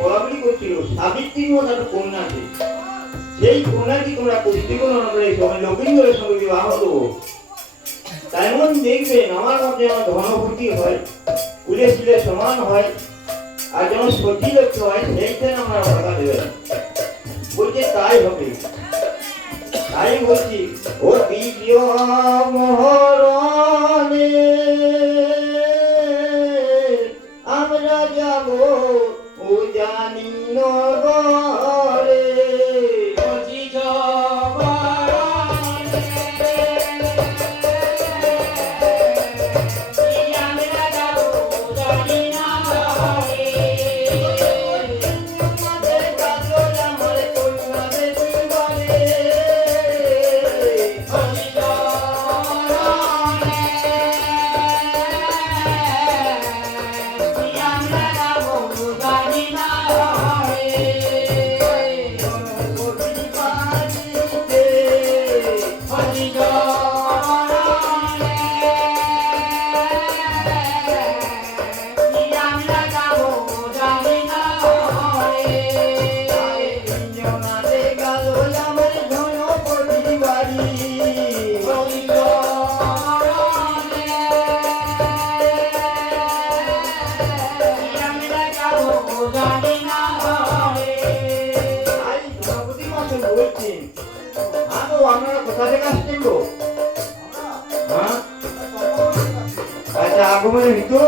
বলা বলি করছিল সাবিত্রীর মতো একটা কন্যা আছে, সেই কন্যাকে তোমরা পুষ্টিগুণ করে লক্ষিন্দরের সঙ্গে বিবাহ দেবো। তেমন দেখবেন আমার মধ্যে যেন ধনভূতি হয়, কুলে শিলে সমান হয়, আর যেন সতী লক্ষ্য হয়, সেইখানে আমরা টাকা দেবেন। বলছে তাই হবে। তাই বলছি ও দ্বিতীয় মহরণে আমরা যাব ও জানি নগরে। আপনারা কোথা থেকে আসছেন গো? আচ্ছা, আগমনের ভিতর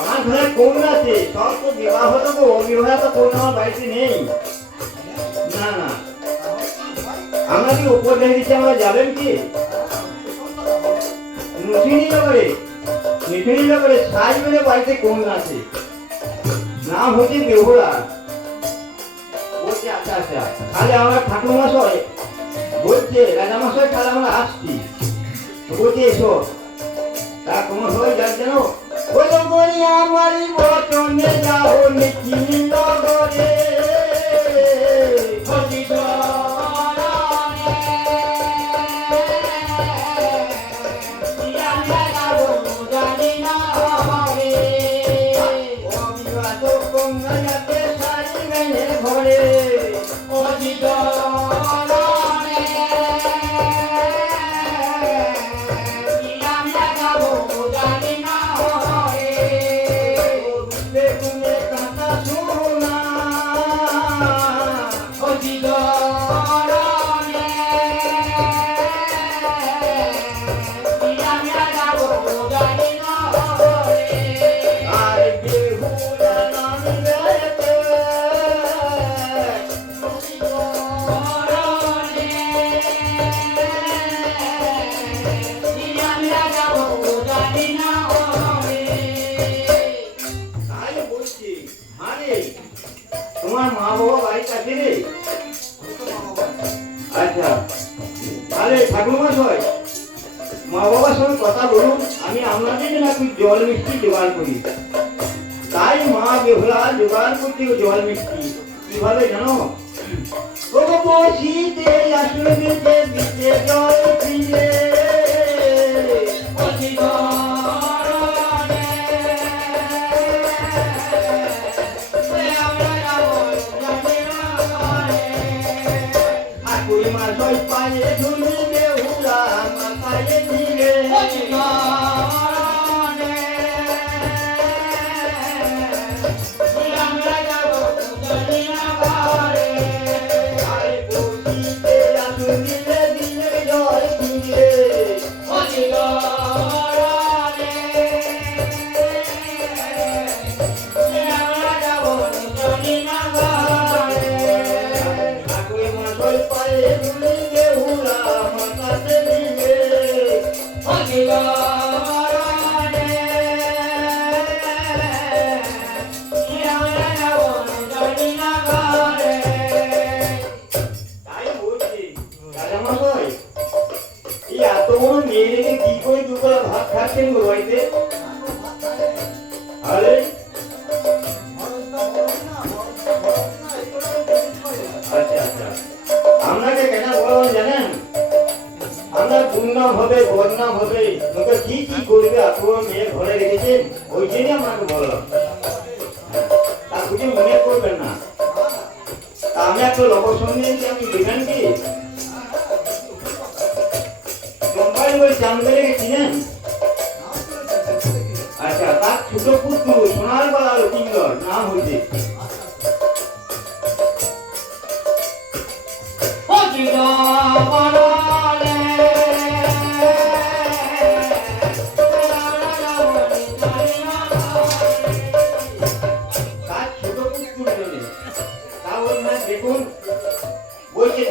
আমার ঘরে কন্যা আছে, সব তো বিবাহ তো অবিবাহ তো কন্যা আমার বাড়িতে নেই। না না, আমরা কি উপর দেখে দিচ্ছি, আমরা যাবেন কি মিঠুনি নগরে সাজ মেরে বাড়িতে কন্যা আছে, নাম হচ্ছে বেহুলা। বলছে আচ্ছা আচ্ছা, তাহলে আমার ঠাকুর মশাই বলছে রাজা মশাই তাহলে আমরা আসছি। বলছে এসো, তা তোমার সবাই যার যেন বলো বলি আমারই বচনে যাও মিঠুনি নগরে। তোমার মা বাবা বাড়িতে আছে রে? আচ্ছা, তাহলে ঠাকুর মশাই মা বাবার সঙ্গে কথা বলুন, আমি আপনাদের জন্য একটু জল মিষ্টি জোগাড় করি। তাই মা বেহুলা জোগাড় করতে জল মিষ্টি কিভাবে জানো? বসিতে আসলে দিতে জল ফিরে পায়ে ধুলি বেহুলা মাথায় দিলে ভাত খাচ্ছেন গো বাড়িতে? আরে আচ্ছা আচ্ছা, আপনাকে কেন বলবো জানেন? আপনার দুর্নাম হবে, বদনাম হবে, লোকে কি কি করবে, আপনার মেয়ে ঘরে রেখেছেন, ও ওই জন্যই আপনাকে বললাম। তা কিছু মনে করবেন না। তা আমি একটা লোকের সঙ্গে আমি দেখেন কি চম্পাই ওই চান্দুকে চিনেন? আচ্ছা, তার ছোট পুত্র সোনার গলার কিঙ্গর নাম হয়েছে তার ছোট পুত্র জন্য তা ওই না দেখুন বলছে